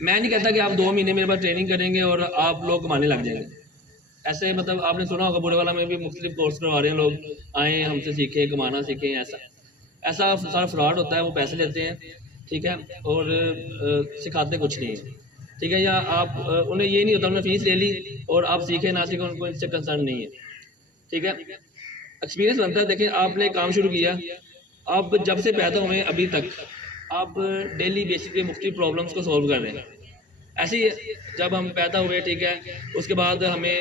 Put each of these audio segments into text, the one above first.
मैं नहीं कहता कि आप 2 महीने मेरे पास ट्रेनिंग करेंगे और आप लोग कमाने लग जाएंगे। ऐसे मतलब आपने सुना होगा बुरे वाला में भी मुख्तलिफ कोर्स करवा रहे हैं लोग, आए हमसे सीखें, कमाना सीखें। ऐसा ऐसा सारा फ्रॉड होता है। वो पैसे लेते हैं, ठीक है, और सिखाते कुछ नहीं है, ठीक है। या आप उन्हें ये नहीं होता, उन्होंने फीस ले ली और आप सीखें ना सीखें उनको इससे कंसर्न नहीं है, ठीक है। एक्सपीरियंस बनता है। देखें, आपने काम शुरू किया, आप जब से पैदा हुए अभी तक आप डेली बेसिस पे मुख्तलिफ प्रॉब्लम्स को सॉल्व कर रहे हैं। ऐसे ही जब हम पैदा हुए, ठीक है, उसके बाद हमें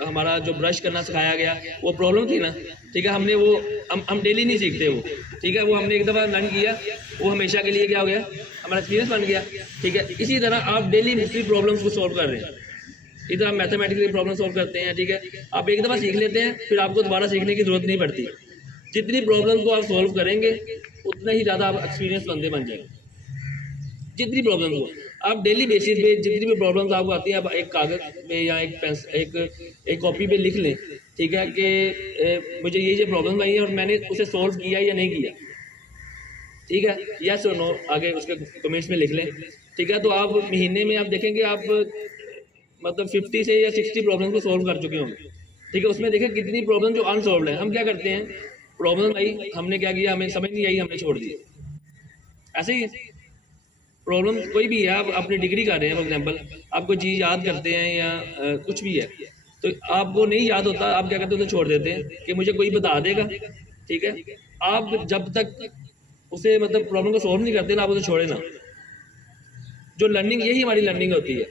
हमारा जो ब्रश करना सिखाया गया वो प्रॉब्लम थी ना, ठीक है। हमने वो हम डेली नहीं सीखते वो, ठीक है। वो हमने एक दफ़ा लर्न किया, वो हमेशा के लिए क्या हो गया, हमारा एक्सपीरियंस बन गया, ठीक है। इसी तरह आप डेली मुख्तलिफ प्रॉब्लम्स को सॉल्व कर रहे हैं। इधर आप मैथमेटिकली प्रॉब्लम सॉल्व करते हैं, ठीक है। आप एक दफ़ा सीख लेते हैं, फिर आपको दोबारा सीखने की जरूरत नहीं पड़ती। जितनी प्रॉब्लम को आप सॉल्व करेंगे उतना ही ज़्यादा आप एक्सपीरियंस बंदे बन जाएंगे। जितनी प्रॉब्लम को आप डेली बेसिस पे जितनी भी प्रॉब्लम्स आपको आती हैं, आप एक कागज़ पे या एक कॉपी पे लिख लें, ठीक है, कि मुझे ये प्रॉब्लम आई है और मैंने उसे सॉल्व किया या नहीं किया, ठीक है, यस और नो आगे उसके कमेंट्स में लिख लें, ठीक है। तो आप महीने में आप देखेंगे आप मतलब 50 से या 60 प्रॉब्लम को सॉल्व कर चुके होंगे, ठीक है। उसमें देखें कितनी प्रॉब्लम जो अनसॉल्व है। हम क्या करते हैं, प्रॉब्लम आई, हमने क्या किया, हमें समझ नहीं आई, हमने छोड़ दिया। ऐसे ही प्रॉब्लम कोई भी है, आप अपनी डिग्री कर रहे हैं फॉर एग्जांपल, आप कोई चीज़ याद करते हैं या कुछ भी है, तो आपको नहीं याद होता, आप क्या करते हैं, उसे छोड़ देते हैं कि मुझे कोई बता देगा, ठीक है। आप जब तक उसे मतलब प्रॉब्लम को सॉल्व नहीं करते ना, आप उसे छोड़े ना। जो लर्निंग, यही हमारी लर्निंग होती है।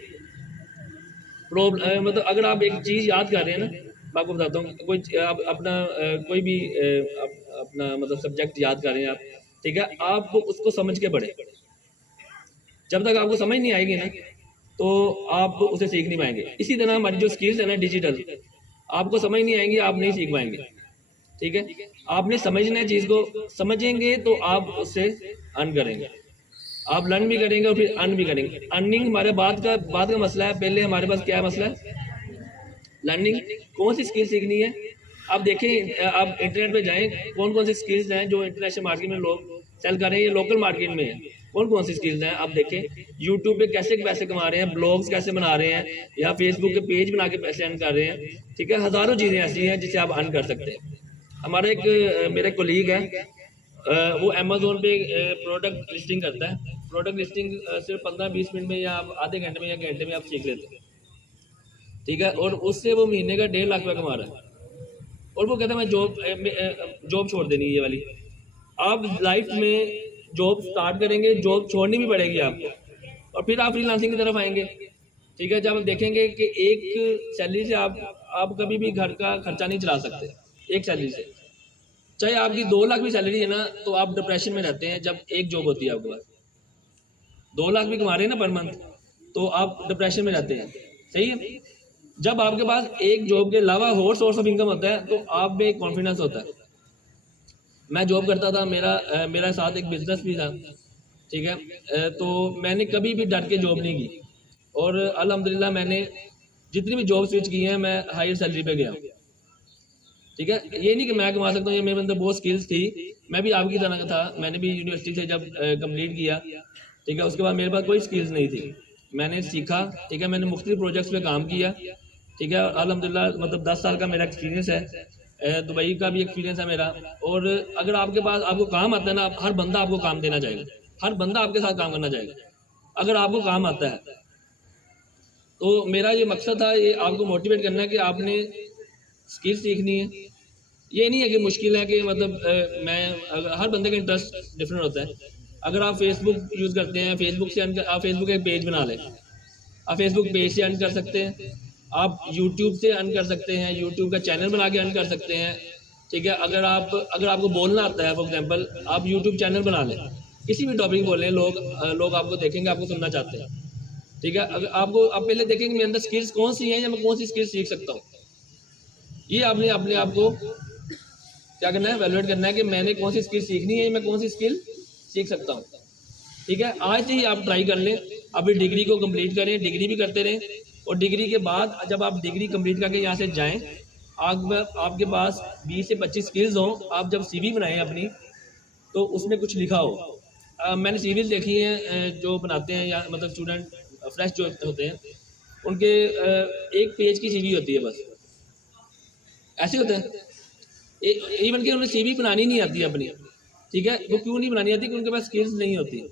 मतलब अगर आप एक चीज़ याद कर रहे हैं ना, मैं आपको बताता हूँ, कोई आप अपना कोई भी अपना मतलब सब्जेक्ट याद कर रहे हैं आप, ठीक है, आप उसको समझ के पढ़ें। जब तक आपको समझ नहीं आएगी ना, तो आप उसे सीख नहीं पाएंगे। इसी तरह हमारी जो स्किल्स है ना डिजिटल, आपको समझ नहीं आएंगी, आप नहीं सीख पाएंगे, ठीक है। आपने समझना है चीज़ को, समझेंगे तो आप उससे अर्न करेंगे, आप लर्न भी करेंगे और फिर अर्न भी करेंगे। अर्निंग हमारे बाद का मसला है। पहले हमारे पास क्या है मसला है, लर्निंग। कौन सी स्किल सीखनी है, आप देखें, आप इंटरनेट पे जाएं, कौन कौन सी स्किल्स हैं जो इंटरनेशनल मार्केट में लोग सेल कर रहे हैं, ये लोकल मार्केट में है, कौन कौन सी स्किल्स हैं। आप देखें यूट्यूब पे कैसे पैसे कमा रहे हैं, ब्लॉग्स कैसे बना रहे हैं, या फेसबुक के पेज बना के पैसे अर्न कर रहे हैं, ठीक है। हज़ारों चीज़ें ऐसी हैं जिससे आप अर्न कर सकते हैं। हमारा एक मेरा कोलीग है, वो अमेज़ोन पे प्रोडक्ट लिस्टिंग करता है। प्रोडक्ट लिस्टिंग सिर्फ 15-20 मिनट में या आप आधे घंटे में या घंटे में आप सीख लेते हैं, ठीक है। और उससे वो महीने का 1.5 लाख रुपये कमा रहा है। और वो कहता है मैं जॉब छोड़ देनी है ये वाली। आप लाइफ में जॉब स्टार्ट करेंगे, जॉब छोड़नी भी पड़ेगी आपको, और फिर आप फ्रीलांसिंग की तरफ आएंगे, ठीक है। जब आप देखेंगे कि एक सैलरी से आप कभी भी घर का खर्चा नहीं चला सकते, एक सैलरी से। चाहे आपकी 2 लाख भी सैलरी है ना, तो आप डिप्रेशन में रहते हैं। जब एक जॉब होती है आपके पास, 2 लाख भी कमा रहे हैं ना पर मंथ, तो आप डिप्रेशन में रहते हैं, सही है। जब आपके पास एक जॉब के अलावा और सोर्स ऑफ इनकम होता है, तो आप में एक कॉन्फिडेंस होता है। मैं जॉब करता था, मेरा साथ एक बिजनेस भी था, ठीक है। तो मैंने कभी भी डर के जॉब नहीं की, और अल्हम्दुलिल्लाह मैंने जितनी भी जॉब स्विच की हैं, मैं हायर सैलरी पे गया, ठीक है। ये नहीं कि मैं कमा सकता हूँ, ये मेरे अंदर बहुत स्किल्स थी। मैं भी आपकी तरह का था, मैंने भी यूनिवर्सिटी से जब कंप्लीट किया, ठीक है, उसके बाद मेरे पास कोई स्किल्स नहीं थी। मैंने सीखा, ठीक है, मैंने मुख्तलिफ प्रोजेक्ट्स पे काम किया, ठीक है। अल्हम्दुलिल्लाह मतलब 10 साल का मेरा एक्सपीरियंस है, दुबई का भी एक्सपीरियंस है मेरा। और अगर आपके पास आपको काम आता है ना, हर बंदा आपको काम देना चाहेगा, हर बंदा आपके साथ काम करना चाहेगा अगर आपको काम आता है। तो मेरा ये मकसद था, ये आपको मोटिवेट करना है कि आपने स्किल सीखनी है। ये नहीं है कि मुश्किल है कि मतलब हर बंदे का इंटरेस्ट डिफरेंट होता है। अगर आप फेसबुक यूज़ करते हैं, फेसबुक से आप फेसबुक एक पेज बना लें, आप फेसबुक पेज से अर्न कर सकते हैं, आप यूट्यूब से अर्न कर सकते हैं, यूट्यूब का चैनल बना के अर्न कर सकते हैं, ठीक है। अगर आपको बोलना आता है, फॉर एग्जांपल आप यूट्यूब चैनल बना लें, किसी भी टॉपिक बोलें, लोग आपको देखेंगे, आपको सुनना चाहते हैं, ठीक है। अगर आप पहले देखेंगे मेरे अंदर स्किल्स कौन सी हैं, या मैं कौन सी स्किल्स सीख सकता हूँ। ये आपने अपने आप को क्या करना है, वैल्यूएट करना है कि मैंने कौन सी स्किल सीखनी है, मैं कौन सी स्किल सीख सकता हूँ, ठीक है। आज से ही आप ट्राई कर लें, अभी डिग्री को कंप्लीट करें, डिग्री भी करते रहें, और डिग्री के बाद जब आप डिग्री कंप्लीट करके यहाँ से जाएं, आपके पास 20 से 25 स्किल्स हों, आप जब CV बनाएं अपनी, तो उसमें कुछ लिखा हो। मैंने सीरीज देखी हैं जो बनाते हैं या मतलब स्टूडेंट फ्रेश जो होते हैं उनके एक पेज की सीवी होती है बस, ऐसे होता है। इवन कि उन्हें सीवी बनानी नहीं आती अपनी, ठीक है। वो क्यों नहीं बनानी आती? क्योंकि उनके पास स्किल्स नहीं होती।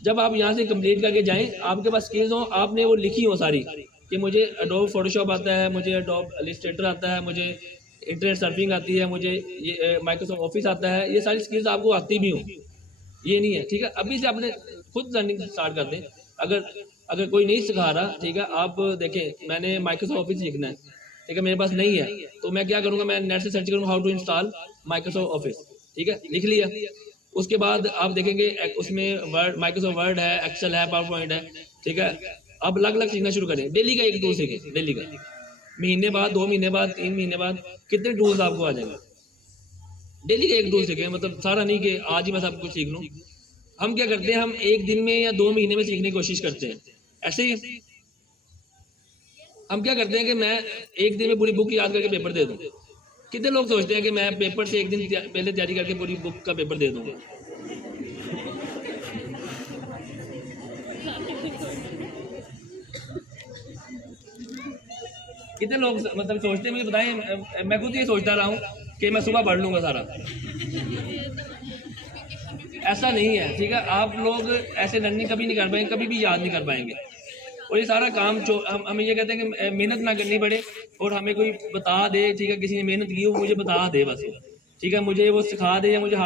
जब आप यहाँ से कंप्लीट करके जाएं, आपके पास स्किल्स हो, आपने वो लिखी हो सारी कि मुझे एडोब फोटोशॉप आता है, मुझे एडोब इलस्ट्रेटर आता है, मुझे इंटरनेट सर्फिंग आती है, मुझे ये माइक्रोसॉफ्ट ऑफिस आता है, ये सारी स्किल्स आपको आती भी हो, ये नहीं है, ठीक है। अभी से आपने खुद लर्निंग स्टार्ट कर दें। अगर कोई नहीं सिखा रहा, ठीक है, आप देखें मैंने माइक्रोसॉफ्ट ऑफिस सीखना है, ठीक है, मेरे पास नहीं है, तो मैं क्या करूँगा, मैं नेट से सर्च करूँगा how to install Microsoft Office, ठीक है, लिख लिया। उसके बाद आप देखेंगे उसमें वर्ड, माइक्रोसॉफ्ट वर्ड है, एक्सेल है, पावर पॉइंट है, ठीक है। अब अलग अलग सीखना शुरू करें, डेली का एक टूल सीखें, डेली का, महीने बाद, 2 महीने बाद, 3 महीने बाद कितने टूल्स आपको आ जाएंगे। डेली का एक टूल सीखें, मतलब सारा नहीं कि आज ही मैं सब कुछ सीख लूँ। हम क्या करते हैं, हम एक दिन में या 2 महीने में सीखने की कोशिश करते हैं। ऐसे ही हम क्या करते हैं कि मैं एक दिन में पूरी बुक याद करके पेपर दे दूँ। कितने लोग सोचते हैं कि मैं पेपर से एक दिन पहले तैयारी करके पूरी बुक का पेपर दे दूँगा। कितने लोग मतलब सोचते हैं, मुझे बताएं, मैं खुद ये सोचता रहा हूँ कि मैं सुबह पढ़ लूँगा सारा। ऐसा नहीं है, ठीक है। आप लोग ऐसे लर्निंग कभी नहीं कर पाएंगे, कभी भी याद नहीं कर पाएंगे। और ये सारा काम जो हम ये कहते हैं कि मेहनत ना करनी पड़े और हमें कोई बता दे, ठीक है, किसी ने मेहनत की हो, मुझे बता दे बस, ठीक है, मुझे वो सिखा दे या मुझे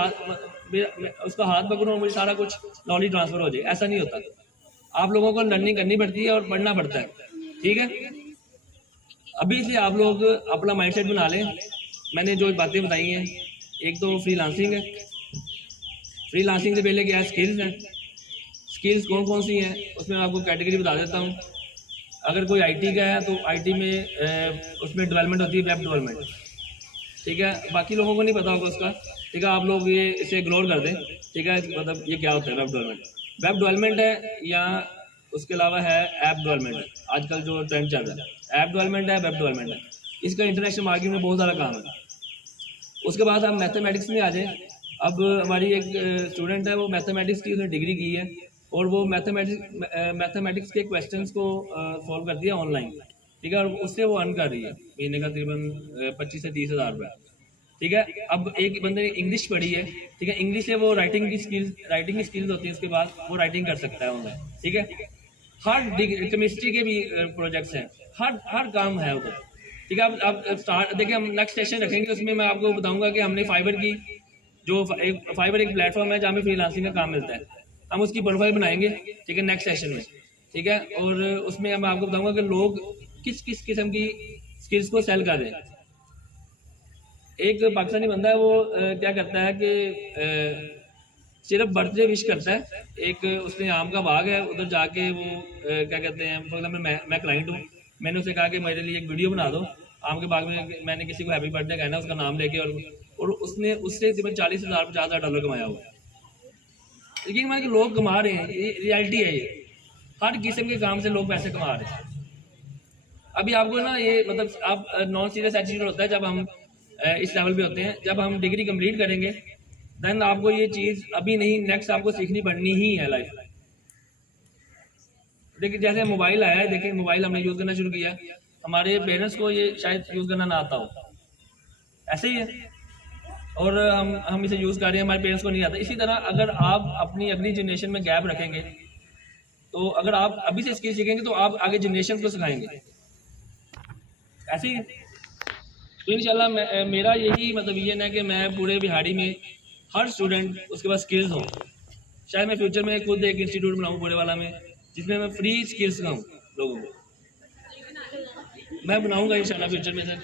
उसका हाथ पकड़ूं और मुझे सारा कुछ नॉलेज ट्रांसफर हो जाए, ऐसा नहीं होता। आप लोगों को लर्निंग करनी पड़ती है और पढ़ना पड़ता है, ठीक है। अभी से आप लोग अपना माइंडसेट बना लें। मैंने जो बातें बताई हैं, एक तो फ्रीलांसिंग है, फ्रीलांसिंग से पहले क्या है, स्किल्स है। स्किल्स कौन कौन सी हैं उसमें मैं आपको कैटेगरी बता देता हूँ। अगर कोई आईटी का है तो आईटी में उसमें डेवलपमेंट होती है, वेब डेवलपमेंट, ठीक है। बाकी लोगों को नहीं पता होगा उसका, ठीक है, आप लोग ये इसे इग्नोर कर दें, ठीक है। मतलब ये क्या होता है वेब डेवलपमेंट? वेब डेवलपमेंट है या उसके अलावा है ऐप डेवलपमेंट है, आजकल जो ट्रेंड चल रहा है, ऐप डेवलपमेंट है, वेब डेवलपमेंट है। इसका इंटरनेशनल मार्केट में बहुत सारा काम है। उसके बाद आप मैथमेटिक्स में आ जाए। अब हमारी एक स्टूडेंट है, वो मैथमेटिक्स की उसने डिग्री की है और वो मैथमेटिक्स के क्वेश्चंस को सॉल्व करती है ऑनलाइन, ठीक है, और उससे वो अर्न कर रही है महीने का तकरीबन 25 से 30 हज़ार रुपये, ठीक है। अब एक बंदे ने इंग्लिश पढ़ी है, ठीक है, इंग्लिश से वो राइटिंग की स्किल्स होती है, उसके बाद वो राइटिंग कर सकता है ऑनलाइन, ठीक है। हर केमिस्ट्री के भी प्रोजेक्ट्स हैं, हर काम है उधर, ठीक है। अब स्टार्ट देखिए, हम नेक्स्ट सेशन रखेंगे, उसमें मैं आपको बताऊंगा कि हमने फाइबर की जो फाइबर एक प्लेटफॉर्म है जहाँ पे फ्रीलांसिंग का काम मिलता है, हम उसकी प्रोफाइल बनाएंगे, ठीक है, नेक्स्ट सेशन में, ठीक है। और उसमें मैं आपको बताऊंगा कि लोग किस किस किस्म की स्किल्स को सेल कर रहे हैं। एक पाकिस्तानी बंदा है, वो क्या करता है कि सिर्फ बर्थडे विश करता है। एक उसने आम का बाग है, उधर जाके वो क्या कहते हैं, फॉर एग्जाम्पल मैं क्लाइंट हूँ, मैंने उसे कहा कि मेरे लिए एक वीडियो बना दो आम के बाग में, मैंने किसी को हैप्पी बर्थडे कहना है उसका नाम लेके, और उसने उससे तकरीबन 40,000 $50,000 कमाया हुआ है। लेकिन मान के लोग कमा रहे हैं, ये रियलिटी है, ये हर किस्म के काम से लोग पैसे कमा रहे हैं। अभी आपको ना ये मतलब आप नॉन सीरियस एटीट्यूड होता है जब हम इस लेवल पे होते हैं, जब हम डिग्री कंप्लीट करेंगे देन आपको ये चीज़ अभी नहीं, नेक्स्ट आपको सीखनी पड़नी ही है लाइफ में। देखिए जैसे मोबाइल आया है, देखिए मोबाइल हमने यूज़ करना शुरू किया, हमारे पेरेंट्स को ये शायद यूज़ करना ना आता हो, ऐसे ही है, और हम इसे यूज़ कर रहे हैं, हमारे पेरेंट्स को नहीं आता। इसी तरह अगर आप अपनी अगली जनरेशन में गैप रखेंगे, तो अगर आप अभी से स्किल सीखेंगे तो आप आगे जनरेशन को सिखाएंगे, ऐसे ही। तो इंशाल्लाह मेरा यही मतलब विजन है कि मैं पूरे बिहाड़ी में हर स्टूडेंट उसके पास स्किल्स हो। शायद मैं फ्यूचर में खुद एक इंस्टीट्यूट बनाऊँ पूरे वाला में, जिसमें मैं फ्री स्किल्स सिखाऊँ लोगों को। मैं बनाऊँगा इंशाल्लाह फ्यूचर में सर,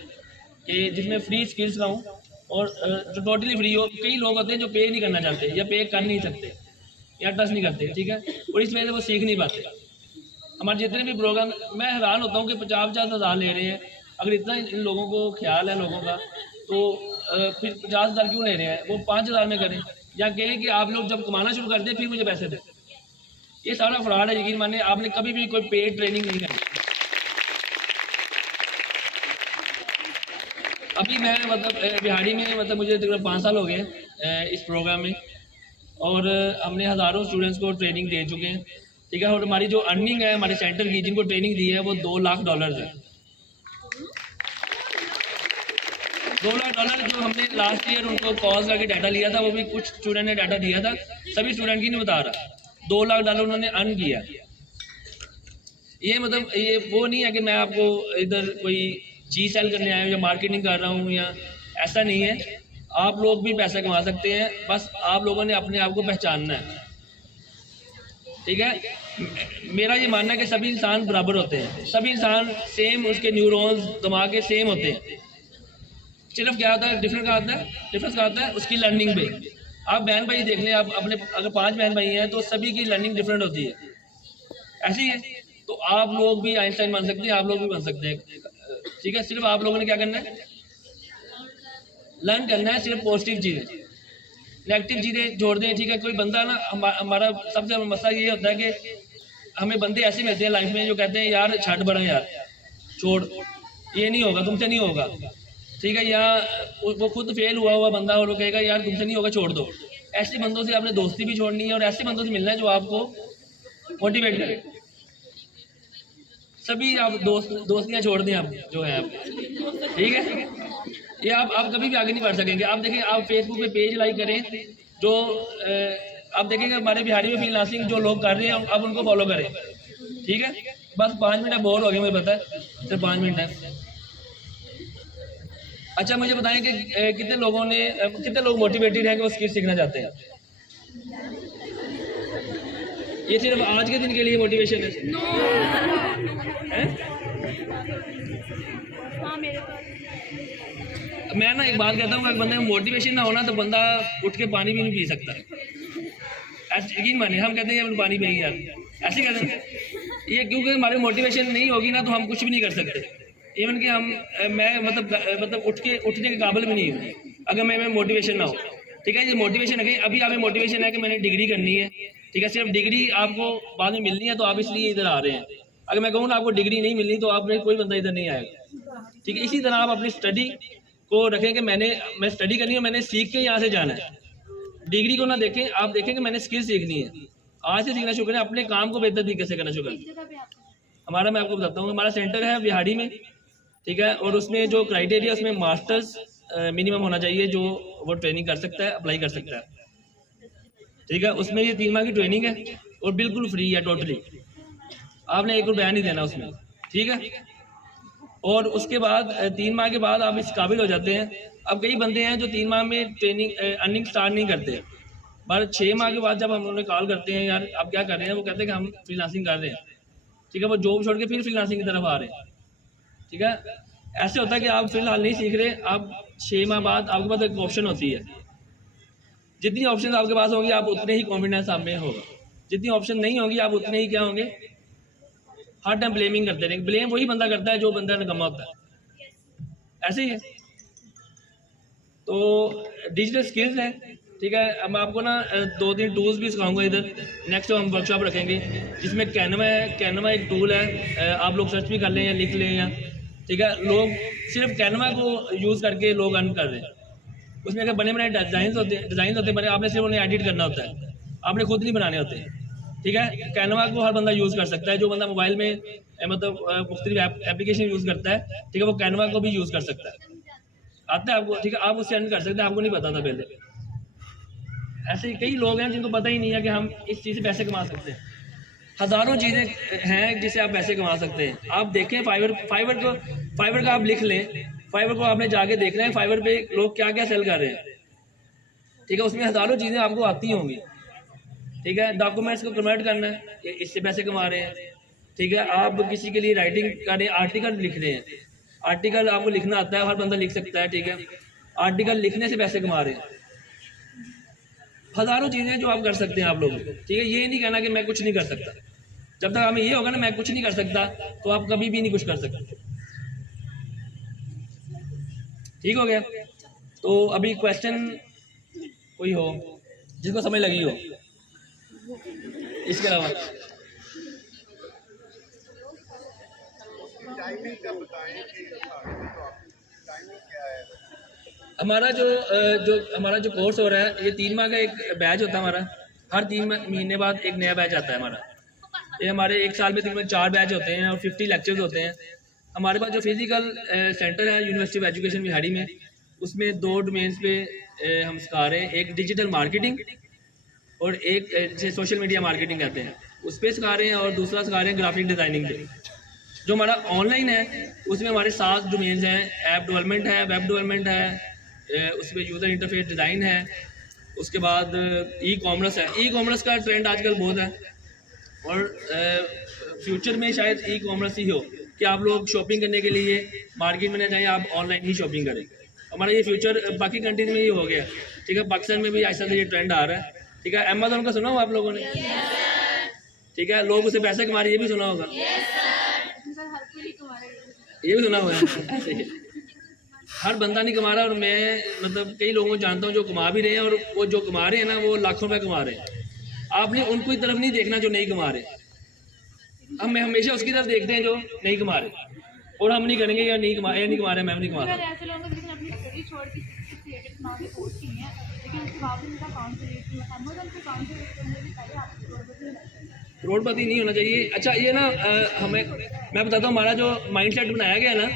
कि जिसमें फ्री स्किल्स सिखाऊँ और जो टोटली फ्री हो। कई लोग होते हैं जो पे नहीं करना चाहते या पे कर नहीं सकते या ट्रस्ट नहीं करते, ठीक है, और इस वजह से वो सीख नहीं पाते। हमारे जितने भी प्रोग्राम, मैं हैरान होता हूँ कि 50-50 हज़ार ले रहे हैं। अगर इतना इन लोगों को ख्याल है लोगों का, तो फिर 50,000 क्यों ले रहे हैं, वो 5,000 में करें, या कहें कि आप लोग जब कमाना शुरू कर दें फिर मुझे पैसे दें। ये सारा फ्रॉड है, यकीन मानिए, आपने कभी भी कोई पेड ट्रेनिंग नहीं करनी। अभी मैं मतलब बिहाड़ी में मतलब मुझे तकरीबन 5 साल हो गए इस प्रोग्राम में, और हमने हज़ारों स्टूडेंट्स को ट्रेनिंग दे चुके हैं, ठीक है। और हमारी जो अर्निंग है हमारे सेंटर की, जिनको ट्रेनिंग दी है वो $2 लाख है। $2 लाख जो हमने लास्ट ईयर उनको कॉल करके डाटा लिया था, वो भी कुछ स्टूडेंट ने डाटा दिया था, सभी स्टूडेंट की नहीं बता रहा। $2 लाख उन्होंने अर्न किया। ये मतलब ये वो नहीं है कि मैं आपको इधर कोई चीज़ सेल करने आया हूँ या मार्केटिंग कर रहा हूँ, या ऐसा नहीं है। आप लोग भी पैसा कमा सकते हैं, बस आप लोगों ने अपने आप को पहचानना है, ठीक है। मेरा ये मानना है कि सभी इंसान बराबर होते हैं, सभी इंसान सेम, उसके न्यूरॉन्स दिमाग के सेम होते हैं। सिर्फ क्या होता है डिफरेंस क्या होता है उसकी लर्निंग पे। आप बहन भाई देख लें, आप अपने अगर 5 बहन भाई हैं तो सभी की लर्निंग डिफरेंट होती है, ऐसी है। तो आप लोग भी आइंस्टाइन बन सकते हैं, आप लोग भी बन सकते हैं, ठीक है। सिर्फ आप लोगों ने क्या करना है, लर्न करना है सिर्फ पॉजिटिव चीज़ें, नेगेटिव चीज़ें छोड़ दें, ठीक है। कोई बंदा ना, हमारा सबसे मसला ये होता है कि हमें बंदे ऐसे मिलते हैं लाइफ में जो कहते हैं यार छट बड़ा यार छोड़, ये नहीं होगा, तुमसे नहीं होगा, ठीक है। या वो खुद फेल हुआ बंदा और वो कहेगा यार तुमसे नहीं होगा, छोड़ दो। ऐसे बंदों से आपने दोस्ती भी छोड़नी है और ऐसे बंदों से मिलना है जो आपको मोटिवेट करे। सभी आप दोस्तियाँ छोड़ दें आप जो है आप, ठीक है। ये आप कभी भी आगे नहीं बढ़ सकेंगे। आप देखें, आप फेसबुक पे पेज लाइक करें, जो आप देखेंगे हमारे बिहारी में फ्रीलांसिंग जो लोग कर रहे हैं आप उनको फॉलो करें, ठीक है। बस 5 मिनट बोर हो गए, मुझे पता है, सिर्फ 5 मिनट है। अच्छा मुझे बताएं कि कितने लोग मोटिवेटेड हैं कि वो स्किल सीखना चाहते हैं। ये सिर्फ आज के दिन के लिए मोटिवेशन है? मैं ना एक बात कहता हूँ, अगर बंदे में मोटिवेशन ना होना तो बंदा उठ के पानी भी नहीं पी सकता। ऐसे यकीन मानिए, हम कहते हैं पानी पिए यार, ऐसे कहते हैं ये, क्योंकि हमारे मोटिवेशन नहीं होगी ना तो हम कुछ भी नहीं कर सकते। इवन कि मैं मतलब उठने के काबिल भी नहीं हूँ अगर मैं मोटिवेशन ना हो, ठीक है। ये मोटिवेशन है कि अभी हमें मोटिवेशन है कि मैंने डिग्री करनी है, ठीक है। सिर्फ डिग्री आपको बाद में मिलनी है तो आप इसलिए इधर आ रहे हैं। अगर मैं कहूँ ना आपको डिग्री नहीं मिलनी तो आपने कोई बंदा इधर नहीं आएगा, ठीक है। इसी तरह आप अपनी स्टडी को रखें कि मैं स्टडी करनी है, मैंने सीख के यहाँ से जाना है। डिग्री को ना देखें, आप देखें कि मैंने स्किल सीखनी है, आज से सीखना शुरू करें, अपने काम को बेहतर तरीके से करना शुरू करें। हमारा, मैं आपको बताता हूँ, हमारा सेंटर है बिहाड़ी में, ठीक है। और उसमें जो क्राइटेरिया, उसमें मास्टर्स मिनिमम होना चाहिए, जो वो ट्रेनिंग कर सकता है, अप्लाई कर सकता है, ठीक है। उसमें ये 3 माह की ट्रेनिंग है और बिल्कुल फ्री है, टोटली, आपने 1 रुपया नहीं देना उसमें, ठीक है। और उसके बाद 3 माह के बाद आप इस काबिल हो जाते हैं। अब कई बंदे हैं जो 3 माह में ट्रेनिंग अर्निंग स्टार्ट नहीं करते, पर 6 माह के बाद जब हम उन्हें कॉल करते हैं यार आप क्या कर रहे हैं, वो कहते हैं कि हम फ्रीलांसिंग कर रहे हैं, ठीक है। वो जॉब छोड़ के फिर फ्रीलांसिंग की तरफ आ रहे हैं, ठीक है। ऐसे होता है कि आप फिलहाल नहीं सीख रहे, आप 6 माह बाद आपके पास एक ऑप्शन होती है। जितनी ऑप्शन आपके पास होंगी आप उतने ही कॉन्फिडेंस आप में होगा, जितनी ऑप्शन नहीं होंगी आप उतने ही क्या होंगे, हर टाइम ब्लेमिंग करते रहेंगे। ब्लेम वही बंदा करता है जो बंदा निकम्मा होता है, ऐसे ही है। तो डिजिटल स्किल्स है, ठीक है। अब मैं आपको ना 2-3 टूल्स भी सिखाऊंगा इधर, नेक्स्ट हम वर्कशॉप रखेंगे जिसमें कैनवा है। कैनवा एक टूल है, आप लोग सर्च भी कर लें या लिख लें या, ठीक है। लोग सिर्फ कैनवा को यूज़ करके लोग अर्न कर रहे हैं। उसमें अगर बने डिज़ाइन होते हैं बने, आपने सिर्फ उन्हें एडिट करना होता है, आपने खुद नहीं बनाने होते, ठीक है। कैनवा को हर बंदा यूज़ कर सकता है, जो बंदा मोबाइल में मतलब मुख्तलिफ एप्लीकेशन यूज़ करता है, ठीक है, वो कैनवा को भी यूज़ कर सकता है, आता है आपको, ठीक है। आप उससे अर्न कर सकते हैं, आपको नहीं पता था पहले। ऐसे कई लोग हैं जिनको पता ही नहीं है कि हम इस चीज़ से पैसे कमा सकते हैं। हज़ारों चीज़ें हैं जिससे आप पैसे कमा सकते हैं। आप देखें फाइवर का आप लिख लें, फाइवर को आपने जाके देखना है, फाइवर पे लोग क्या क्या सेल कर रहे हैं, ठीक है। उसमें हज़ारों चीज़ें आपको आती होंगी, ठीक है। डॉक्यूमेंट्स को कन्वर्ट करना है, इससे पैसे कमा रहे हैं, ठीक है। आप किसी के लिए राइटिंग कर रहे हैं, आर्टिकल लिख रहे हैं, आर्टिकल आपको लिखना आता है, हर बंदा लिख सकता है, ठीक है। आर्टिकल लिखने से पैसे कमा रहे हैं। हज़ारों चीज़ें जो आप कर सकते हैं आप लोग, ठीक है। ये नहीं कहना कि मैं कुछ नहीं कर सकता। जब तक हमें ये होगा ना मैं कुछ नहीं कर सकता, तो आप कभी भी नहीं कुछ कर सकते, ठीक हो गया। तो अभी क्वेश्चन कोई हो जिसको समझ लगी हो, इसके अलावा टाइमिंग का बताएं कि टाइमिंग क्या है? हमारा हमारा जो कोर्स हो रहा है, ये 3 माह का एक बैच होता है हमारा। हर 3 महीने बाद एक नया बैच आता है हमारा। ये हमारे 1 साल में तकरीबन 4 बैच होते हैं और 50 लेक्चर्स होते हैं। हमारे पास जो फिजिकल सेंटर है यूनिवर्सिटी ऑफ एजुकेशन बिहाड़ी में, उसमें 2 डोमेन्स पे हम सिखा रहे हैं। एक डिजिटल मार्केटिंग और एक जैसे सोशल मीडिया मार्केटिंग कहते हैं, उस पर सिखा रहे हैं, और दूसरा सिखा रहे हैं ग्राफिक डिज़ाइनिंग पे। जो हमारा ऑनलाइन है उसमें हमारे 7 डोमेन्स हैं। ऐप डेवलपमेंट है, वेब डेवलपमेंट है, उसमें यूज़र इंटरफेस डिज़ाइन है, उसके बाद ई कॉमर्स है। ई कॉमर्स का ट्रेंड आजकल बहुत है, और फ्यूचर में शायद ई कॉमर्स ही हो कि आप लोग शॉपिंग करने के लिए मार्केट में ना जाएं, आप ऑनलाइन ही शॉपिंग करें। हमारा ये फ्यूचर बाकी कंट्रीज में ही हो गया, ठीक है। पाकिस्तान में भी ऐसा ये ट्रेंड आ रहा है, ठीक है। अमेज़न का सुना हो आप लोगों ने? ठीक है। लोग उसे पैसे कमा रहे, ये भी सुना होगा, ये भी सुना हुआ है। ऐसे ही हर बंदा नहीं कमा रहा, और मैं मतलब कई लोगों को जानता हूँ जो कमा भी रहे हैं, और वो जो कमा रहे हैं ना वो लाखों रुपये कमा रहे हैं। आपने उनको की तरफ नहीं देखना जो नहीं कमा रहे, हम हमेशा उसकी तरफ देखते हैं जो नहीं कमा रहे, और हम नहीं करेंगे या नहीं कमा रहे, मैं नहीं कमा रहा। करोड़पति नहीं होना चाहिए। अच्छा ये ना हमें मैं बताता हूँ, हमारा जो माइंड सेट बनाया गया ना,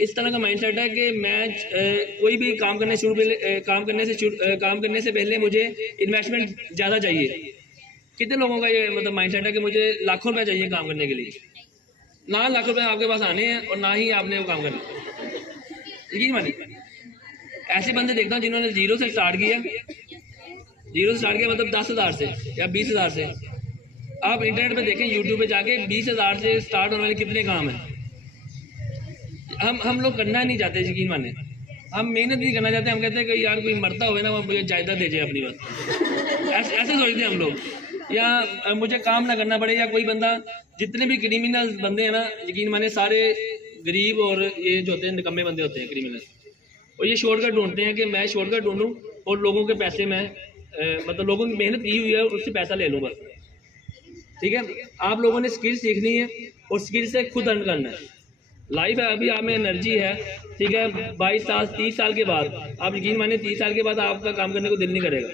इस तरह का माइंड सेट है कि मैं कोई भी काम करने से पहले मुझे इन्वेस्टमेंट ज़्यादा चाहिए। कितने लोगों का ये मतलब माइंड सेट है कि मुझे लाखों रुपये चाहिए काम करने के लिए? ना लाखों रुपये आपके पास आने हैं और ना ही आपने वो काम करना। यकीन माने ऐसे बंदे देखता हूँ जिन्होंने जीरो से स्टार्ट किया मतलब 10,000 से या 20,000 से। आप इंटरनेट पे देखें, यूट्यूब पे जाके 20,000 से स्टार्ट होने वाले कितने काम हैं। हम लोग करना नहीं चाहते, यकीन माने हम मेहनत नहीं करना चाहते। हम कहते हैं कि यार कोई मरता हुआ ना वो मुझे जायदाद दे जाए अपनी बात, ऐसे सोचते हैं हम लोग, या मुझे काम ना करना पड़े। या कोई बंदा, जितने भी क्रिमिनल बंदे हैं ना, यकीन माने सारे गरीब और ये जो होते हैं निकम्मे बंदे होते हैं क्रिमिनल, और ये शॉर्टकट ढूंढते हैं कि मैं शॉर्टकट ढूंढूं और लोगों के पैसे में मतलब लोगों की मेहनत की हुई है उससे पैसा ले लूँ बस, ठीक है। आप लोगों ने स्किल सीखनी है और स्किल से खुद अर्न करना है। लाइफ है, अभी आप में एनर्जी है, ठीक है। 22 साल 30 साल के बाद आप यकीन मानिए 30 साल के बाद आपका काम करने को दिल नहीं करेगा।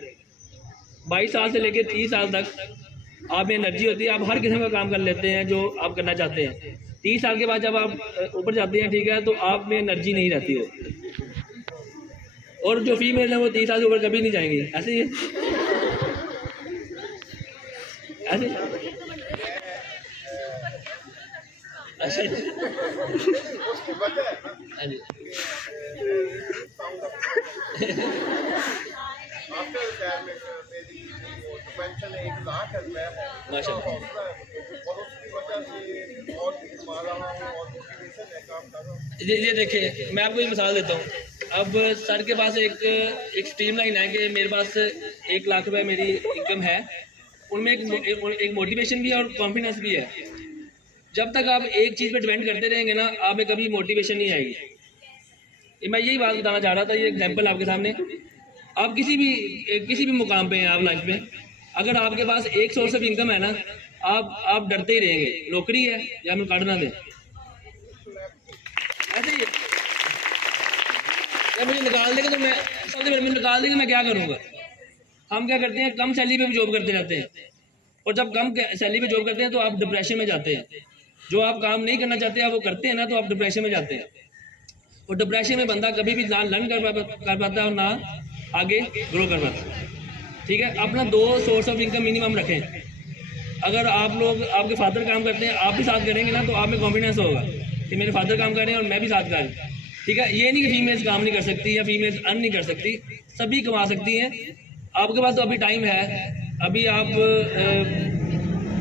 22 साल से लेकर 30 साल तक आप में एनर्जी होती है, आप हर किस्म का काम कर लेते हैं जो आप करना चाहते हैं। 30 साल के बाद जब आप ऊपर जाते हैं, ठीक है, तो आप में एनर्जी नहीं रहती हो, और जो फीमेल है वो 30 साल से ऊपर कभी नहीं जाएंगी। ऐसे ही है, ऐसे अच्छा ये देखिए, मैं आपको एक मिसाल देता हूँ। अब सर के पास एक स्ट्रीम लाइन है कि मेरे पास 1 लाख रुपए मेरी इनकम है, उनमें एक मोटिवेशन भी है और कॉन्फिडेंस भी है। जब तक आप एक चीज़ पे डिपेंड करते रहेंगे ना, आप में कभी मोटिवेशन नहीं आएगी। मैं यही बात बताना चाह रहा था, ये एग्जांपल आपके सामने। आप किसी भी मुकाम पे हैं आप लाइफ में, अगर आपके पास एक सोर्स ऑफ इनकम है ना, आप डरते ही रहेंगे, नौकरी है या मैं काट ना दें, ऐसे ही है। मुझे निकाल देंगे तो मैं सबसे पहले मुझे निकाल देंगे, मैं क्या करूँगा। हम क्या करते हैं, कम सैलरी पे भी जॉब करते रहते हैं, और जब कम सैलरी पे जॉब करते हैं तो आप डिप्रेशन में जाते हैं। जो आप काम नहीं करना चाहते आप वो करते हैं ना, तो आप डिप्रेशन में जाते हैं, और डिप्रेशन में बंदा कभी भी ना लर्न कर पाता है और ना आगे ग्रो कर पाता है, ठीक है। अपना 2 सोर्स ऑफ इनकम मिनिमम रखें। अगर आप लोग, आपके फादर काम करते हैं, आप भी साथ करेंगे ना, तो आप में कॉन्फिडेंस होगा कि मेरे फादर काम कर रहे हैं और मैं भी साथ कर, ठीक है। ये नहीं कि फीमेल्स काम नहीं कर सकती या फीमेल्स अर्न नहीं कर सकती, सभी कमा सकती हैं। आपके पास तो अभी टाइम है, अभी आप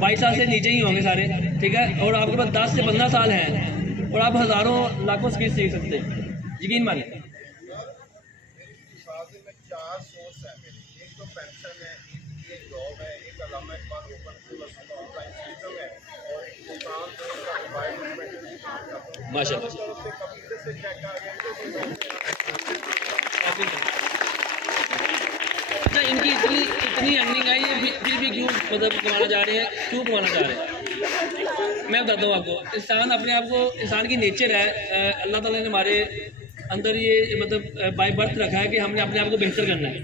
22 साल से नीचे ही होंगे सारे, ठीक है, और आपके पास 10 से 15 साल हैं, और आप हज़ारों लाखों स्किल सीख सकते हैं, यकीन मानिए। माशाल्लाह अच्छा, इनकी इतनी अर्निंग आई है, फिर भी क्यों मतलब कमाना चाह रहे हैं, क्यों कमाना चाह रहे हैं? मैं बताता हूँ आपको। इंसान अपने आप को, इंसान की नेचर है, अल्लाह ताला ने हमारे अंदर ये मतलब बाय बर्थ रखा है कि हमने अपने आप को बेहतर करना है।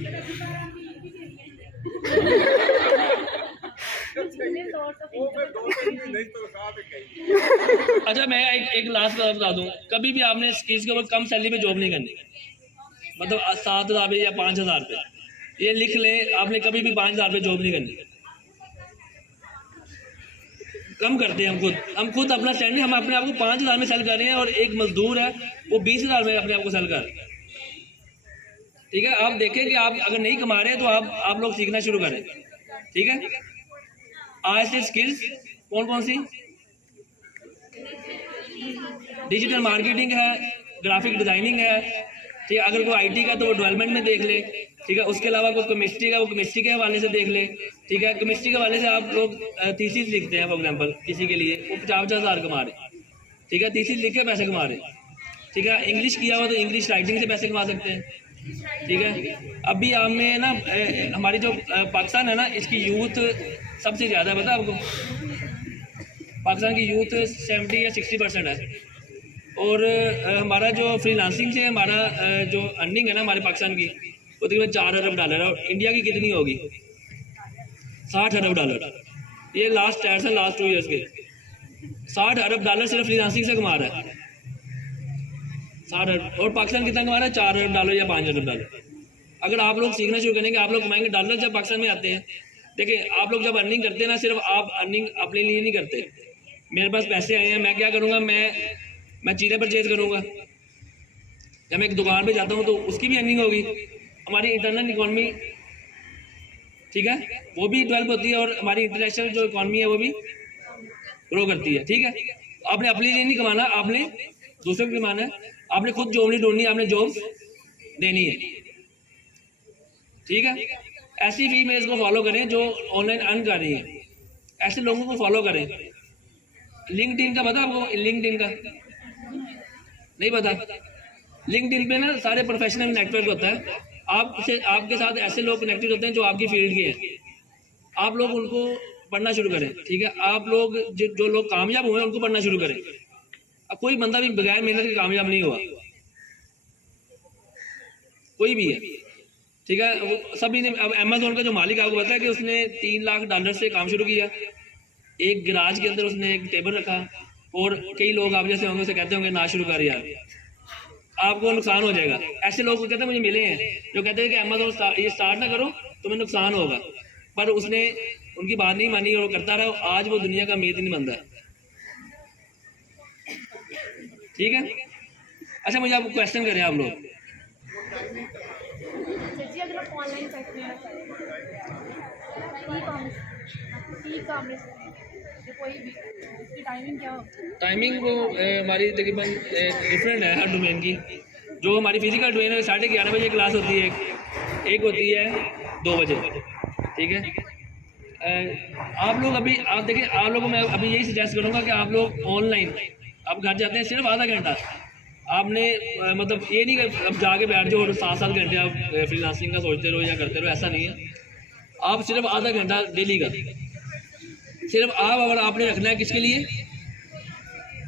अच्छा, मैं एक लास्ट बात बता दूं, कभी भी आपने स्किल्स के ऊपर कम सैलरी पे जॉब नहीं करनी, मतलब 7,000 या 5,000 पे, ये लिख लें, आपने कभी भी 5,000 पे जॉब नहीं करनी। कम करते हैं हम खुद अपना स्टैंडर्ड, हम अपने आप को 5,000 में सेल कर रहे हैं और एक मजदूर है वो 20,000 में अपने आप को सेल कर रहे हैं। ठीक है, आप देखें कि आप अगर नहीं कमा रहे हैं तो आप लोग सीखना शुरू करें। ठीक है, आज से स्किल्स कौन कौन सी, डिजिटल मार्केटिंग है, ग्राफिक डिजाइनिंग है। ठीक है, अगर कोई आईटी का तो वो डेवलपमेंट में देख ले। ठीक है, उसके अलावा कोई केमिस्ट्री का वो केमिस्ट्री के हवाले से देख ले। ठीक है, केमिस्ट्री के हवाले से आप लोग थीसिस लिखते हैं फॉर एग्जांपल, किसी के लिए वो 50,000 कमा रहे। ठीक है, थीसिस लिख के पैसे कमा रहे। ठीक है, इंग्लिश किया हुआ तो इंग्लिश राइटिंग से पैसे कमा सकते हैं। ठीक है, अभी हमें ना हमारी जो पाकिस्तान है ना, इसकी यूथ सबसे ज़्यादा है, पता है आपको? पाकिस्तान की यूथ 70 या 60% है। और हमारा जो फ्रीलांसिंग से हमारा जो अर्निंग है ना हमारे पाकिस्तान की, वो तकरीबन 4 अरब डॉलर है। और इंडिया की कितनी होगी? 60 अरब डॉलर। ये लास्ट स्टैट्स हैं लास्ट 2 ईयर्स के। 60 अरब डॉलर सिर्फ फ्रीलांसिंग से कमा रहा है, 60 अरब। और पाकिस्तान कितना कमा रहा है? 4 अरब डॉलर या 5 अरब डॉलर। अगर आप लोग सीखना शुरू करेंगे, आप लोग कमाएंगे डॉलर जब पाकिस्तान में आते हैं। देखिए, आप लोग जब अर्निंग करते हैं ना, सिर्फ आप अर्निंग अपने लिए नहीं करते। मेरे पास पैसे आए हैं, मैं क्या करूँगा, मैं चीज़ें परचेज करूँगा। जब मैं एक दुकान पे जाता हूँ तो उसकी भी अर्निंग होगी। हमारी इंटरनल इकॉनमी, ठीक है, वो भी डेवलप होती है और हमारी इंटरनेशनल जो इकॉनमी है वो भी ग्रो करती है। ठीक है, आपने अपने लिए नहीं कमाना, आपने दूसरों को कमाना है। आपने खुद जॉब नहीं ढूंढनी, आपने जॉब देनी है। ठीक है, ऐसी फीमेल्स को फॉलो करें जो ऑनलाइन अर्न कर रही हैं, ऐसे लोगों को फॉलो करें। लिंक्डइन का पता आपको? लिंक्डइन का नहीं पता? लिंक्डइन पे ना सारे प्रोफेशनल नेटवर्क होता है। आपके साथ ऐसे लोग कनेक्टेड होते हैं जो आपकी फील्ड के हैं। आप लोग उनको पढ़ना शुरू करें। ठीक है, आप लोग जो लोग कामयाब हुए हैं उनको पढ़ना शुरू करें। अब कोई बंदा भी बगैर मेहनत के कामयाब नहीं हुआ, कोई भी है। ठीक है, वो सभी ने, अब अमेजोन का जो मालिक आपको पता है कि उसने 3 लाख डॉलर से काम शुरू किया। एक गैराज के अंदर उसने एक टेबल रखा और कई लोग आप जैसे होंगे उसे कहते होंगे ना शुरू कर यार, आपको नुकसान हो जाएगा। ऐसे लोग कहते हैं, मुझे मिले हैं जो कहते हैं कि अमेजोन ये स्टार्ट ना करो, तुम्हें नुकसान होगा। पर उसने उनकी बात नहीं मानी और करता रहा। आज वो दुनिया का अमीर नहीं बनता है। ठीक है, अच्छा मुझे आप क्वेश्चन करें आप लोग। टाइमिंग वो हमारी तकरीबन डिफरेंट है हर डोमेन की। जो हमारी फिजिकल डोमेन है 11:30 बजे क्लास होती है, एक होती है 2 बजे। ठीक है, आप लोग अभी आप देखिए, आप लोगों में अभी यही सजेस्ट करूँगा कि आप लोग ऑनलाइन, आप घर जाते हैं सिर्फ आधा घंटा आपने मतलब ये नहीं कि अब जाके बैठ जाओ और 7 घंटे आप फ्रीलांसिंग का सोचते रहो या करते रहो, ऐसा नहीं है। आप सिर्फ आधा घंटा डेली का, सिर्फ आप, अगर आपने रखना है किसके लिए?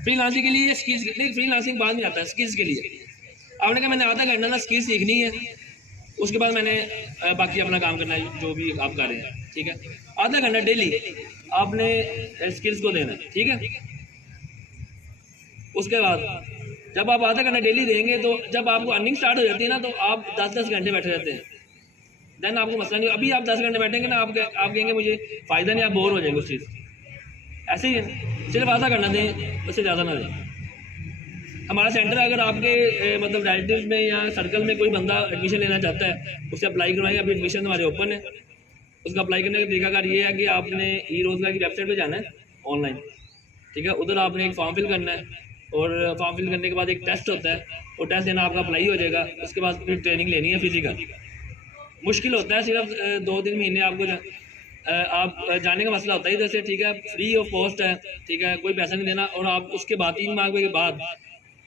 फ्रीलांसिंग के लिए, स्किल्स नहीं, फ्रीलांसिंग बाद में आता है, स्किल्स के लिए। आपने कहा मैंने आधा घंटा ना स्किल्स सीखनी है, उसके बाद मैंने बाकी अपना काम करना है जो भी आप कर रहे हैं। ठीक है, आधा घंटा डेली आपने स्किल्स को देना है। ठीक है, उसके बाद जब आप आधा घंटा डेली देंगे तो जब आपको अर्निंग स्टार्ट हो जाती है ना, तो आप 10-10 घंटे बैठे रहते हैं। देन आपको मसला नहीं। अभी आप 10 घंटे बैठेंगे ना, आप कहेंगे मुझे फ़ायदा नहीं, आप बोर हो जाएंगे उस चीज़। ऐसे ही है, सिर्फ आधा घंटा दें, उससे ज़्यादा ना दें। हमारा सेंटर अगर आपके मतलब रिलेटिव्स में या सर्कल में कोई बंदा एडमिशन लेना चाहता है, उससे अप्लाई करवाएं। अभी एडमिशन हमारे ओपन है। उसका अप्लाई करने का तरीकाकार ये है कि आपने ई रोज़गार की वेबसाइट पर जाना है ऑनलाइन। ठीक है, उधर आपने एक फॉर्म फिल करना है और फॉर्म फिल करने के बाद एक टेस्ट होता है, वो टेस्ट देना आपका अप्लाई हो जाएगा। उसके बाद फिर ट्रेनिंग लेनी है फिजिकल। मुश्किल होता है, सिर्फ 2-3 महीने आपको आप जाने का मसला होता है इधर से। ठीक है, फ्री ऑफ कॉस्ट है। ठीक है, कोई पैसा नहीं देना। और आप उसके बाद 3 माह के बाद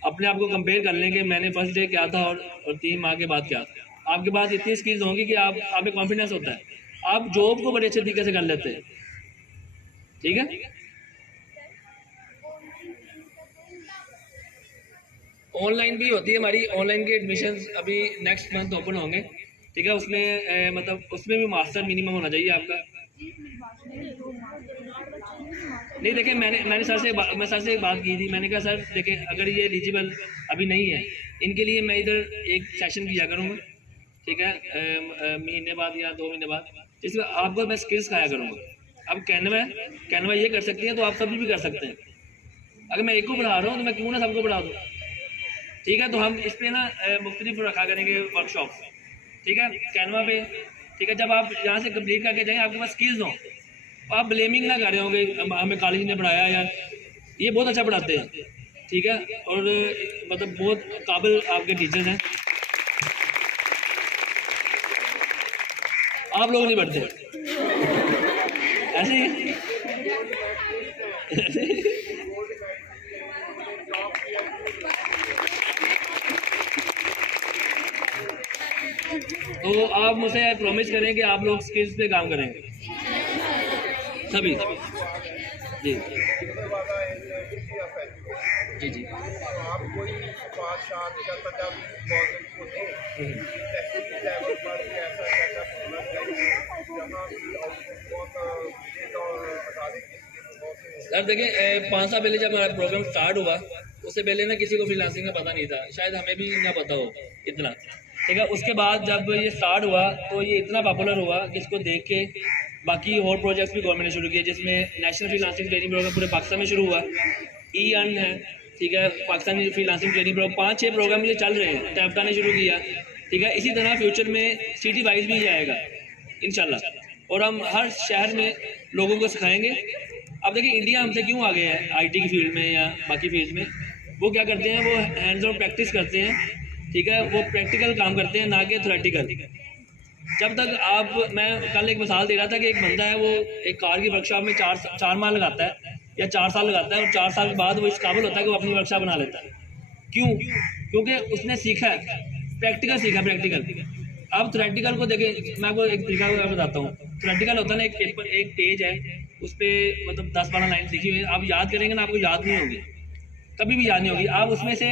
अपने आप को कंपेयर कर लें कि मैंने फर्स्ट डे क्या था और 3 माह के बाद क्या था। आपके पास इतनी स्किल्स होंगी कि आप में कॉन्फिडेंस होता है, आप जॉब को बड़े अच्छे तरीके से कर लेते हैं। ठीक है, ऑनलाइन भी होती है हमारी, ऑनलाइन के एडमिशन अभी नेक्स्ट मंथ ओपन होंगे, ठीक है। उसमें मतलब उसमें भी मास्टर मिनिमम होना चाहिए आपका। नहीं देखें, मैंने सर से एक बात की थी। मैंने कहा सर देखें, अगर ये एलिजिबल अभी नहीं है, इनके लिए मैं इधर एक सेशन किया करूँगा, ठीक है, महीने बाद या 2 महीने बाद, जिसमें आपको मैं स्किल्स खाया करूँगा। अब कैनवा ये कर सकती हैं, तो आप सभी भी कर सकते हैं। अगर मैं एक को पढ़ा रहा हूँ तो मैं क्यों ना सबको पढ़ा दूँ, ठीक है। तो हम इस पर ना मुख्तलिफ रखा करेंगे वर्कशॉप, ठीक है, कैनवा पे, ठीक है। जब आप यहाँ से कंप्लीट करके जाएँ, आपके पास स्किल्स हों, तो आप ब्लेमिंग ना कर रहे होंगे हमें कॉलेज ने पढ़ाया या ये बहुत अच्छा पढ़ाते हैं, ठीक है, और मतलब बहुत काबिल आपके टीचर्स हैं। आप लोग नहीं पढ़ते ऐसे ही। तो आप मुझसे प्रॉमिस करें कि आप लोग स्किल्स पे काम करेंगे सभी। जी जी जी। आप कोई 5-7 या 50 को दें लेवल पर ऐसा सेटअप होना चाहिए जहाँ की आउटपुट बहुत और अदारे के लिए सर देखिए, 5 साल पहले जब हमारा प्रोग्राम स्टार्ट हुआ, उससे पहले ना किसी को फ्रीलांसिंग का पता नहीं था, शायद हमें भी ना पता हो इतना, ठीक है। उसके बाद जब ये स्टार्ट हुआ तो ये इतना पॉपुलर हुआ कि इसको देख के बाकी और प्रोजेक्ट्स भी गवर्नमेंट ने शुरू किए, जिसमें नेशनल फ्रीलांसिंग ट्रेनिंग प्रोग्राम पूरे पाकिस्तान में शुरू हुआ, ई अर्न है, ठीक है, Pakistani freelancing training program, 5-6 program ये चल रहे हैं, टैप्टा ने शुरू किया, ठीक है। इसी तरह फ्यूचर में सिटी वाइज भी आएगा इंशाल्लाह, और हम हर शहर में लोगों को सिखाएंगे। अब देखिए, इंडिया हमसे क्यों आगे है आईटी की फील्ड में या बाकी फील्ड में, वो क्या करते हैं, वो हैंड्स ऑन प्रैक्टिस करते हैं, ठीक है, वो प्रैक्टिकल काम करते हैं, ना कि थ्योरेटिकल। जब तक आप, मैं कल एक मिसाल दे रहा था कि एक बंदा है, वो एक कार की वर्कशॉप में 4 माह लगाता है या 4 साल लगाता है, और 4 साल के बाद वो इस काबिल होता है कि वो अपनी वर्कशॉप बना लेता है। क्यों? क्योंकि उसने सीखा है, प्रैक्टिकल सीखा, प्रैक्टिकल। अब थ्योरेटिकल को देखें, मैं आपको एक तरीका बताता हूँ। थ्योरेटिकल होता है ना, एक पेपर, एक पेज है, उस पर मतलब 10-12 लाइन लिखी हुई है, आप याद करेंगे ना, आपको याद नहीं होगी, कभी भी याद नहीं होगी। आप उसमें से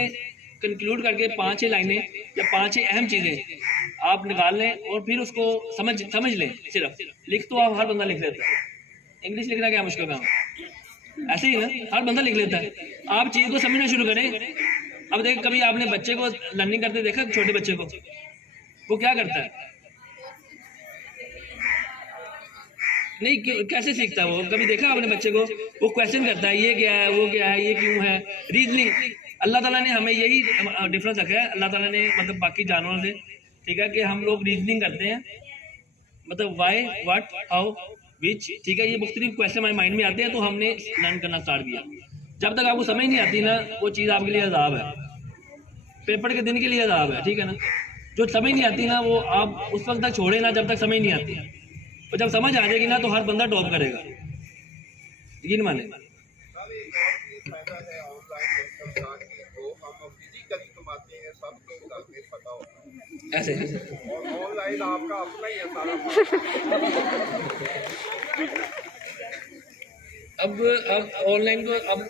कंक्लूड करके 5-6 लाइनें या 5-6 अहम चीज़ें आप निकाल लें, और फिर उसको समझ लें। सिर्फ लिख तो आप हर बंदा लिख लेता है, इंग्लिश लिखना क्या मुश्किल काम, ऐसे ही ना, हर बंदा लिख लेता है। आप चीज़ को समझना शुरू करें। अब देखिए, कभी आपने बच्चे को लर्निंग करते देखा, छोटे बच्चे को, वो क्या करता है, नहीं कैसे सीखता है वो, कभी देखा आपने बच्चे को, वो क्वेश्चन करता है, ये क्या है, वो क्या है, ये क्यों है, रीजनिंग। अल्लाह ताला ने हमें यही डिफरेंस रखा है, अल्लाह ताला ने मतलब बाकी जानवरों से, ठीक है, कि हम लोग रीजनिंग करते हैं, मतलब वाई, व्हाट, हाउ, विच, ठीक है, ये मुख्तलिफ क्वेश्चन हमारे माइंड में आते हैं, तो हमने लर्न करना स्टार्ट किया। जब तक आपको समझ नहीं आती ना, वो चीज़ आपके लिए अजाब है, पेपर के दिन के लिए अजाब है, ठीक है ना। जो समझ नहीं आती ना, वो आप उस वक्त तक छोड़े ना, जब तक समझ नहीं आती, और जब समझ आ जाएगी ना, तो हर बंदा टॉप करेगा, यकीन माने। ऐसे ऑनलाइन आपका अपना ही है सारा। अब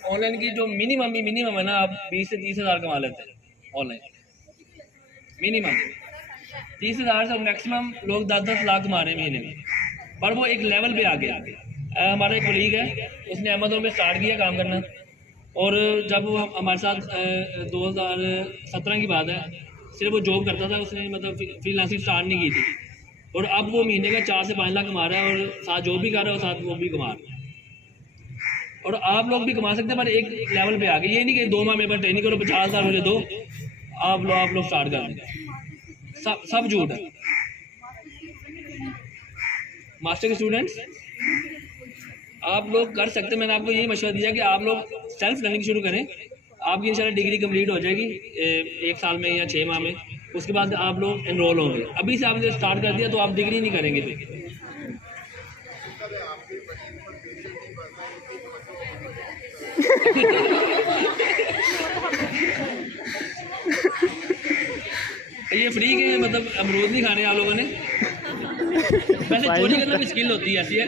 ऑनलाइन की जो मिनिमम है ना, आप 20 से 30 हज़ार कमा लेते हैं ऑनलाइन, मिनिमम 30 हज़ार से मैक्सिमम लोग 10-10 लाख कमा रहे हैं महीने में, पर वो एक लेवल पे आ गया। हमारा एक कोलीग है, उसने अमेज़न में स्टार्ट किया काम करना, और जब वो हमारे साथ 2017 की बात है, सिर्फ वो जॉब करता था, उसने मतलब फ्रीलांसिंग स्टार्ट नहीं की थी, और अब वो महीने का 4 से 5 लाख कमा रहा है, और साथ जॉब भी कर रहा है और साथ वो भी कमा रहा है। और आप लोग भी कमा सकते हैं, पर एक लेवल पे आ गए। ये नहीं कि 2 माह मेरे पास ट्रेनिंग करो, 50 हज़ार मुझे दो, आप लोग स्टार्ट कर दें, सब झूठ है। मास्टर के स्टूडेंट्स आप लोग कर सकते हैं, मैंने आपको यही मशवरा दिया कि आप लोग सेल्फ लर्निंग शुरू करें, आपकी इंशाल्लाह डिग्री कंप्लीट हो जाएगी 1 साल में या 6 माह में, उसके बाद आप लोग एनरोल होंगे। अभी से आपने स्टार्ट कर दिया तो आप डिग्री नहीं करेंगे फिर। ये फ्री के मतलब अमरूद नहीं खाने आप लोगों ने, वैसे चोरी करना भी स्किल होती है, ऐसी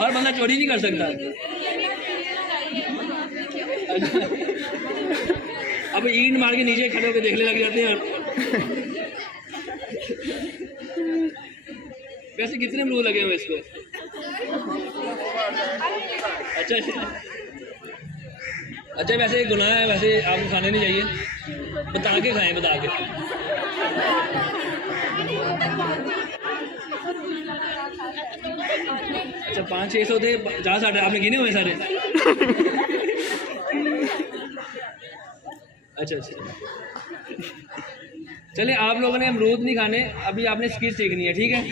हर बंदा चोरी नहीं कर सकता। अब ईंट मार के नीचे खड़े होकर देखने लग जाते हैं। वैसे कितने अमरूद लगे हुए इसको? अच्छा अच्छा, वैसे गुनाह है, वैसे आपको खाने नहीं चाहिए, बता के खाएं, बता के। अच्छा 500-600 थे, 50-60 आपने गिने हुए सारे? अच्छा अच्छा, चले आप लोगों ने अमरूद नहीं खाने, अभी आपने स्किल सीखनी है, ठीक है?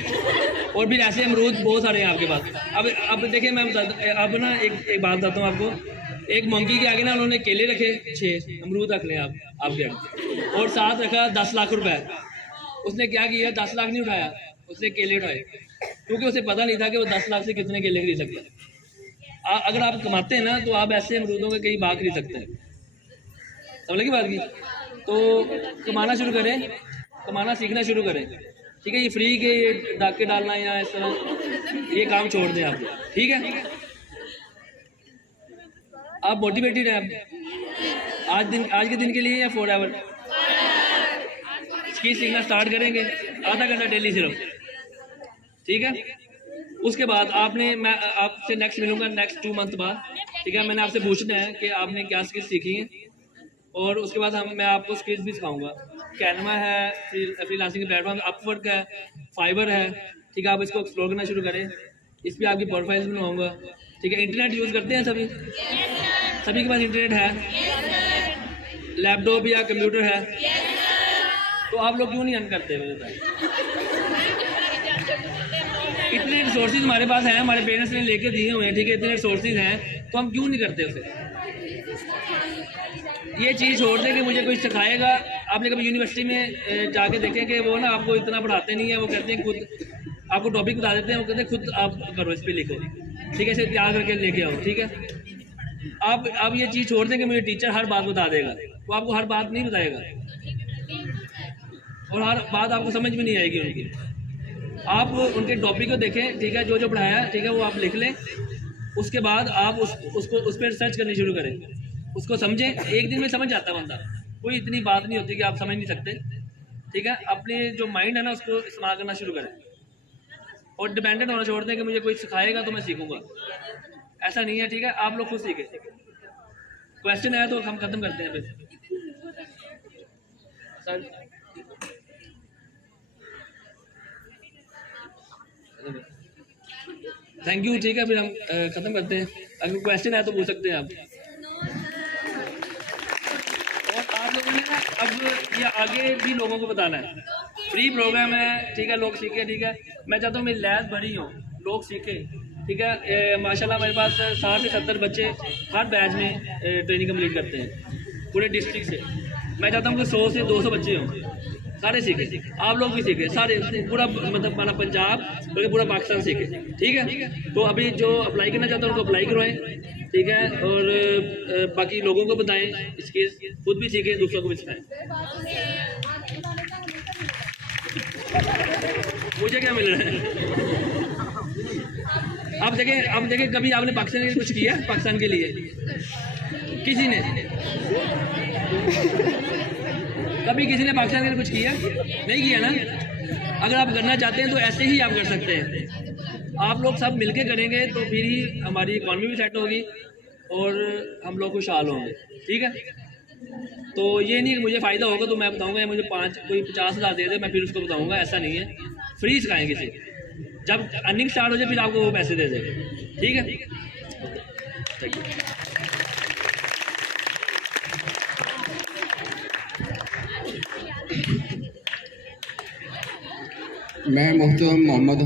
और भी ऐसे अमरूद बहुत सारे हैं आपके पास। अब देखिए मैं अब ना एक बात बताता हूँ आपको। एक मंकी के आगे ना उन्होंने केले रखे 6, अमरूद रख लें आपके आगे, और साथ रखा 10 लाख रुपए। उसने क्या किया, 10 लाख नहीं उठाया, उसने केले उठाए, क्योंकि उसे पता नहीं था कि वो 10 लाख से कितने केले खरीद सकता है। अगर आप कमाते हैं ना तो आप ऐसे अमरूदों के कई बाग खरीद सकते हैं। समझ लगी बात की? तो कमाना शुरू करें, कमाना सीखना शुरू करें, ठीक है? ये फ्री के ये डाके डालना या इस तरह ये काम छोड़ दें आप, ठीक है? आप मोटिवेटेड हैं आज के दिन के लिए या फॉर एवर? स्किल सीखना स्टार्ट करेंगे, आधा घंटा डेली सिर्फ, ठीक है? उसके बाद मैं आपसे नेक्स्ट मिलूंगा नेक्स्ट 2 मंथ बाद, ठीक है? मैंने आपसे पूछना है कि आपने क्या स्किल सीखी हैं, और उसके बाद मैं आपको स्किल्स भी सिखाऊंगा। कैनवा है, फ्रीलांसिंग प्लेटफॉर्म, अपवर्क है, फाइबर है, ठीक है? आप इसको एक्सप्लोर करना शुरू करें, इस पर आपकी प्रोफाइल्स बनवाऊंगा, ठीक है? इंटरनेट यूज़ करते हैं सभी के पास इंटरनेट है, लैपटॉप या कंप्यूटर है, तो आप लोग क्यों नहीं अर्न करते? इतने रिसोर्सेज हमारे पास हैं, हमारे पेरेंट्स ने लेके दिए हुए हैं, ठीक है? इतने रिसोर्सेज हैं, तो हम क्यों नहीं करते उसे? ये चीज़ छोड़ दें कि मुझे कोई सिखाएगा। आपने कभी यूनिवर्सिटी में जाके देखें कि वो ना आपको इतना पढ़ाते नहीं है, वो कहते हैं खुद आपको टॉपिक बता देते हैं, वो कहते हैं खुद आप करो, इस पर लिखो, ठीक है? इसे तैयार करके लेके आओ, ठीक है? आप ये चीज़ छोड़ दें कि मुझे टीचर हर बात बता देगा, वो आपको हर बात नहीं बताएगा, और हर बात आपको समझ में नहीं आएगी उनकी। आप उनके टॉपिक को देखें, ठीक है? जो पढ़ाया, ठीक है? वो आप लिख लें, उसके बाद आप उस पर रिसर्च करनी शुरू करें, उसको समझें। एक दिन में समझ जाता है बंदा, कोई इतनी बात नहीं होती कि आप समझ नहीं सकते, ठीक है? अपने जो माइंड है ना उसको इस्तेमाल करना शुरू करें, और डिपेंडेंट होना छोड़ दें कि मुझे कोई सिखाएगा तो मैं सीखूंगा, ऐसा नहीं है, ठीक है? आप लोग खुद सीखें। क्वेश्चन है तो हम खत्म करते हैं फिर सर। थैंक यू, ठीक है? फिर हम खत्म करते हैं। अगर क्वेश्चन है तो पूछ सकते हैं आप। और आप लोगों ने ना अब ये आगे भी लोगों को बताना है, फ्री प्रोग्राम है, ठीक है? लोग सीखे, ठीक है? मैं चाहता हूँ मेरी लैब बड़ी हो, लोग सीखे, ठीक है? माशाल्लाह मेरे पास 60 से 70 बच्चे हर बैच में ट्रेनिंग कंप्लीट करते हैं पूरे डिस्ट्रिक्ट से। मैं चाहता हूँ कि 100 से 200 बच्चे हों, सारे सीखे, आप लोग भी सीखे, सारे पूरा मतलब हमारा पंजाब बल्कि पूरा पाकिस्तान सीखे, ठीक है? तो अभी जो अप्लाई करना चाहते हैं उनको अप्लाई करवाएं, ठीक है? और बाकी लोगों को बताएं, इसके खुद भी सीखें, दूसरों को भी सिखाएं। मुझे क्या मिल रहा है? आप देखें कभी आपने पाकिस्तान के लिए कुछ किया? पाकिस्तान के लिए किसी ने कभी किसी ने पाकिस्तान के लिए कुछ किया? नहीं किया ना? अगर आप करना चाहते हैं तो ऐसे ही आप कर सकते हैं। आप लोग सब मिलके करेंगे तो फिर ही हमारी इकॉनमी भी सेट होगी और हम लोग खुशहाल होंगे, ठीक है? तो ये नहीं कि मुझे फ़ायदा होगा तो मैं बताऊंगा या मुझे कोई 50,000 दे दे मैं फिर उसको बताऊंगा, ऐसा नहीं है। फ्री सिखाएंगे किसी, जब अर्निंग स्टार्ट हो जाए फिर आपको वो पैसे दे देंगे, ठीक है? Thank you. मैं मोहतरम मोहम्मद